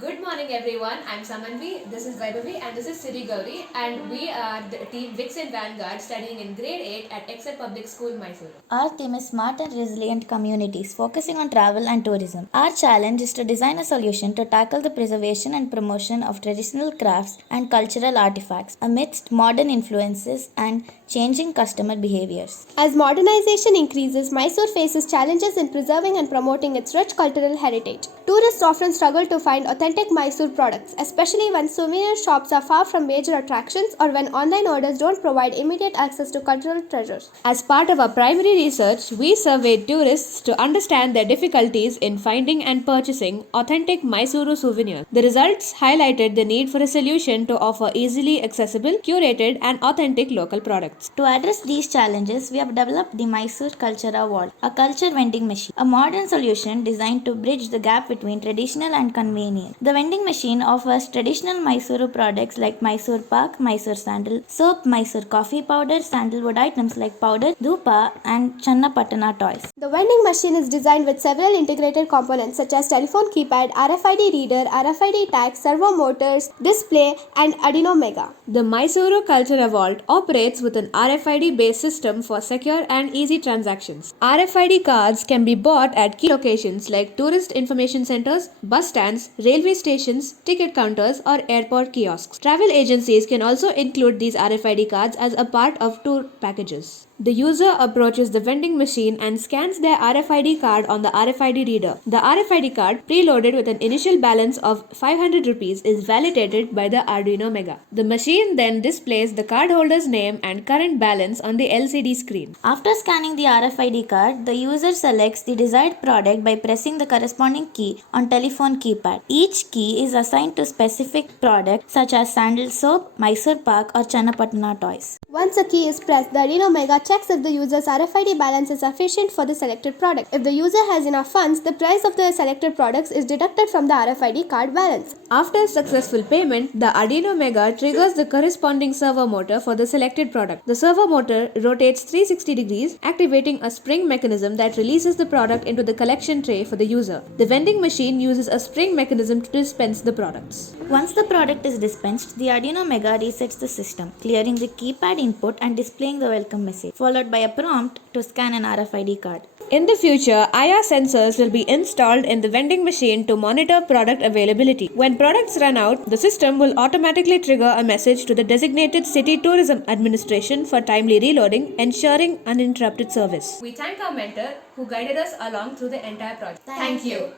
Good morning, everyone. I'm Samanvi. This is Vaibhavi, and this is Siri Gauri, and we are the team Vixen Vanguard studying in grade 8 at Excel Public School, Mysuru. Our theme is smart and resilient communities, focusing on travel and tourism. Our challenge is to design a solution to tackle the preservation and promotion of traditional crafts and cultural artifacts amidst modern influences and changing customer behaviors. As modernization increases, Mysore faces challenges in preserving and promoting its rich cultural heritage. Tourists often struggle to find authentic Mysore products, especially when souvenir shops are far from major attractions or when online orders don't provide immediate access to cultural treasures. As part of our primary research, we surveyed tourists to understand their difficulties in finding and purchasing authentic Mysuru souvenirs. The results highlighted the need for a solution to offer easily accessible, curated, and authentic local products. To address these challenges, we have developed the Mysuru CulturavAult, a culture vending machine, a modern solution designed to bridge the gap between traditional and convenient. The vending machine offers traditional Mysuru products like Mysore Pak, Mysore Sandal soap, Mysore coffee powder, sandalwood items like powder, dhupa, and Channapatana toys. The vending machine is designed with several integrated components such as telephone keypad, RFID reader, RFID tag, servo motors, display, and Arduino Mega. The Mysuru CulturavAult operates with an RFID based system for secure and easy transactions. RFID cards can be bought at key locations like tourist information centers, bus stands, railway stations, ticket counters, or airport kiosks. Travel agencies can also include these RFID cards as a part of tour packages. The user approaches the vending machine and scans their RFID card on the RFID reader. The RFID card, preloaded with an initial balance of 500 rupees, is validated by the Arduino Mega. The machine then displays the cardholder's name and current balance on the LCD screen. After scanning the RFID card, the user selects the desired product by pressing the corresponding key on telephone keypad. Each key is assigned to specific product such as sandal soap, Mysore Pak, or Channapatana toys. Once a key is pressed, the Arduino Mega checks if the user's RFID balance is sufficient for the selected product. If the user has enough funds, the price of the selected products is deducted from the RFID card balance. After successful payment, the Arduino Mega triggers the corresponding servo motor for the selected product. The servo motor rotates 360 degrees, activating a spring mechanism that releases the product into the collection tray for the user. The vending machine uses a spring mechanism to dispense the products. Once the product is dispensed, the Arduino Mega resets the system, clearing the keypad input and displaying the welcome message, followed by a prompt to scan an RFID card. In the future, IR sensors will be installed in the vending machine to monitor product availability. When products run out, the system will automatically trigger a message to the designated City Tourism Administration for timely reloading, ensuring uninterrupted service. We thank our mentor who guided us along through the entire project. Thank you.